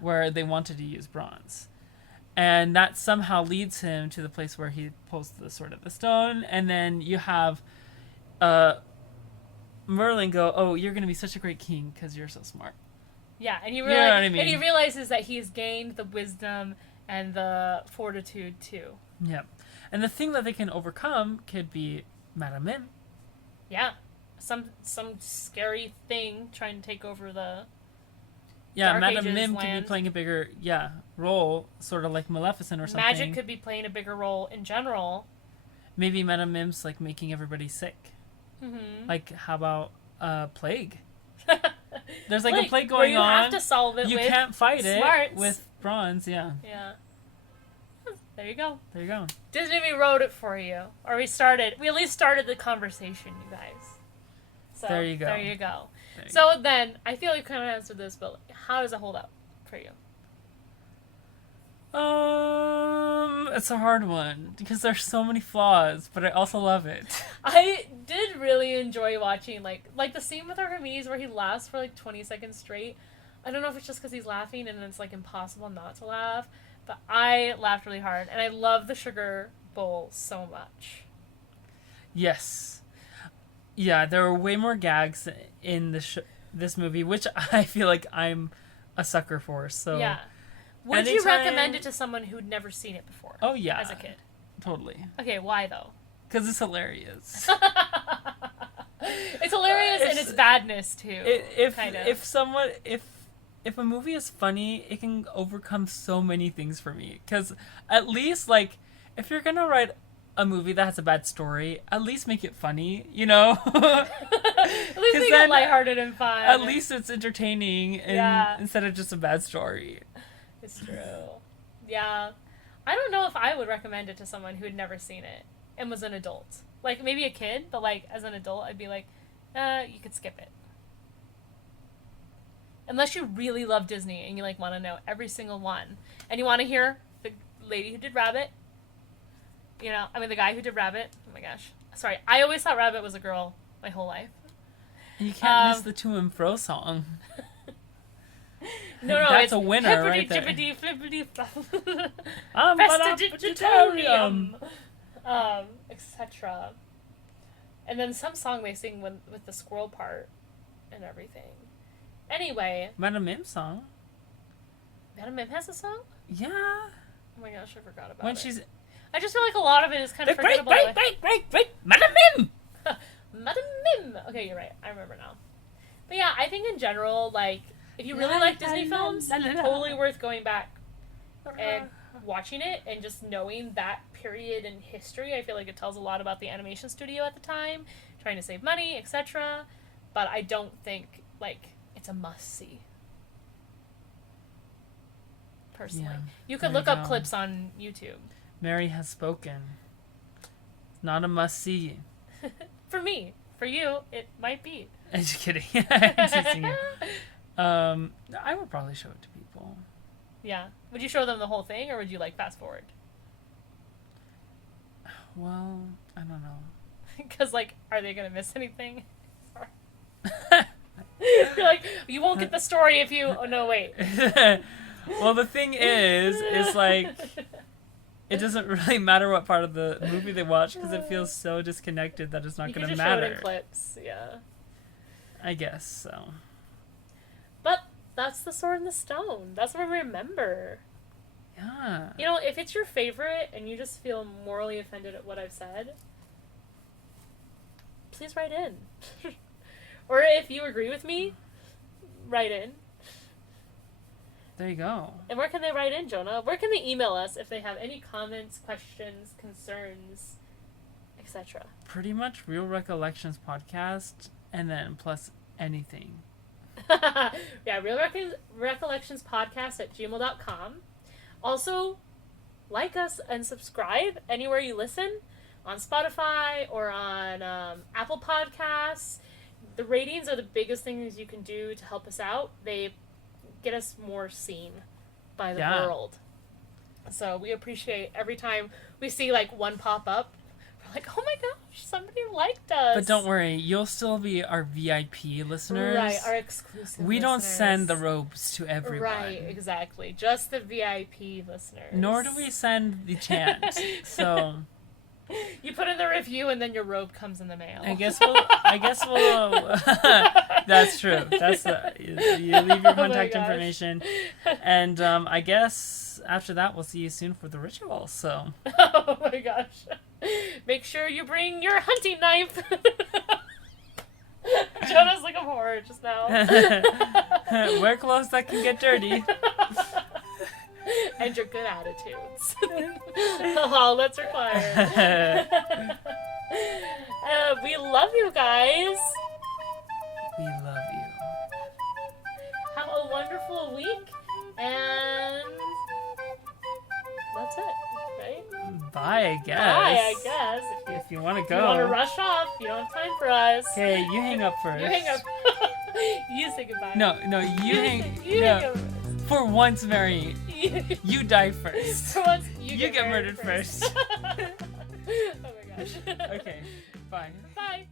where they wanted to use bronze. And that somehow leads him to the place where he pulls the sword of the stone. And then you have Merlin go, oh, you're going to be such a great king because you're so smart. Yeah, and you know what I mean? And he realizes that he's gained the wisdom and the fortitude too. Yeah. And the thing that they can overcome could be Madame Mim. Yeah. Some scary thing trying to take over the Madame Ages Mim land. could be playing a bigger role, sort of like Maleficent or something. Magic could be playing a bigger role in general. Maybe Madame Mim's like making everybody sick. Mm-hmm. Like, how about plague? There's like a plague going on. You have to solve it. You with can't fight smarts. it with bronze. Yeah. There you go. There you go. Disney, we wrote it for you, or we at least started the conversation, you guys. So there you go. There you go. So then, I feel you kind of answered this, but how does it hold up for you? It's a hard one because there's so many flaws, but I also love it. I did really enjoy watching like the scene with Hermes where he laughs for like 20 seconds straight. I don't know if it's just because he's laughing and it's like impossible not to laugh, but I laughed really hard, and I love the sugar bowl so much. Yes. Yeah, there were way more gags in this movie, which I feel like I'm a sucker for. So yeah. Would you recommend it to someone who'd never seen it before? Oh, yeah. As a kid? Totally. Okay, why though? Because it's hilarious. It's hilarious in its badness, too. If a movie is funny, it can overcome so many things for me. Because at least, like, if you're going to write a movie that has a bad story, at least make it funny, you know? At least make it lighthearted and fun. At least it's entertaining instead of just a bad story. It's true. Yeah. I don't know if I would recommend it to someone who had never seen it and was an adult. Like, maybe a kid, but, like, as an adult, I'd be like, you could skip it. Unless you really love Disney and you, like, want to know every single one. And you want to hear the lady who did Rabbit. You know, the guy who did Rabbit. Oh, my gosh. Sorry. I always thought Rabbit was a girl my whole life. You can't miss the To and Fro song. No, that's a winner right there. Festigitorium, etc. And then some song they sing with the squirrel part and everything. Anyway, Madame Mim song. Madame Mim has a song? Yeah. Oh my gosh, I forgot about it. I just feel like a lot of it is kind of forgettable. Great, Madame Mim! Madame Mim! Okay, you're right. I remember now. But yeah, I think in general, like, if you really like Disney films, totally worth going back and watching it and just knowing that period in history. I feel like it tells a lot about the animation studio at the time, trying to save money, etc. But I don't think, like, it's a must-see. Personally. Yeah, you could look up clips on YouTube. Mary has spoken. Not a must-see. For me. For you, it might be. I'm just kidding. I'm teasing you. I would probably show it to people. Yeah. Would you show them the whole thing, or would you, like, fast forward? Well, I don't know. Because, like, are they going to miss anything? You're like, you won't get the story if you... Oh, no, wait. Well, the thing is like, it doesn't really matter what part of the movie they watch, because it feels so disconnected that it's not going to matter. You can just show it in clips, yeah. I guess so. But that's the Sword and the Stone. That's what we remember. Yeah. You know, if it's your favorite and you just feel morally offended at what I've said, please write in. Or if you agree with me, write in. There you go. And where can they write in, Jonah? Where can they email us if they have any comments, questions, concerns, etc.? Pretty much Real Recollections podcast, and then plus anything. Yeah, Recollections podcast at gmail.com. Also, like us and subscribe anywhere you listen, on Spotify or on Apple Podcasts. The ratings are the biggest things you can do to help us out. They get us more seen by the world. So we appreciate every time we see like one pop up. We're like, oh my gosh, somebody liked us. But don't worry, you'll still be our VIP listeners. Right, our exclusive We don't listeners. send the robes to everyone. Right, exactly. Just the VIP listeners. Nor do we send the chant. So you put in the review and then your robe comes in the mail. I guess we'll that's true. That's you leave your contact information. And I guess after that we'll see you soon for the ritual. So oh my gosh. Make sure you bring your hunting knife. Jonah's like a horror just now. Wear clothes that can get dirty. And your good attitudes. All that's required. We love you guys. We love you. Have a wonderful week. And that's it, right? Bye, I guess. Bye, I guess. If you want to go. You want to rush off. You don't have time for us. Okay, you hang up first. You hang up. You say goodbye. No, you hang up. For once, Mary, you die first. For once, you get murdered first. Oh my gosh. Okay, bye. Bye.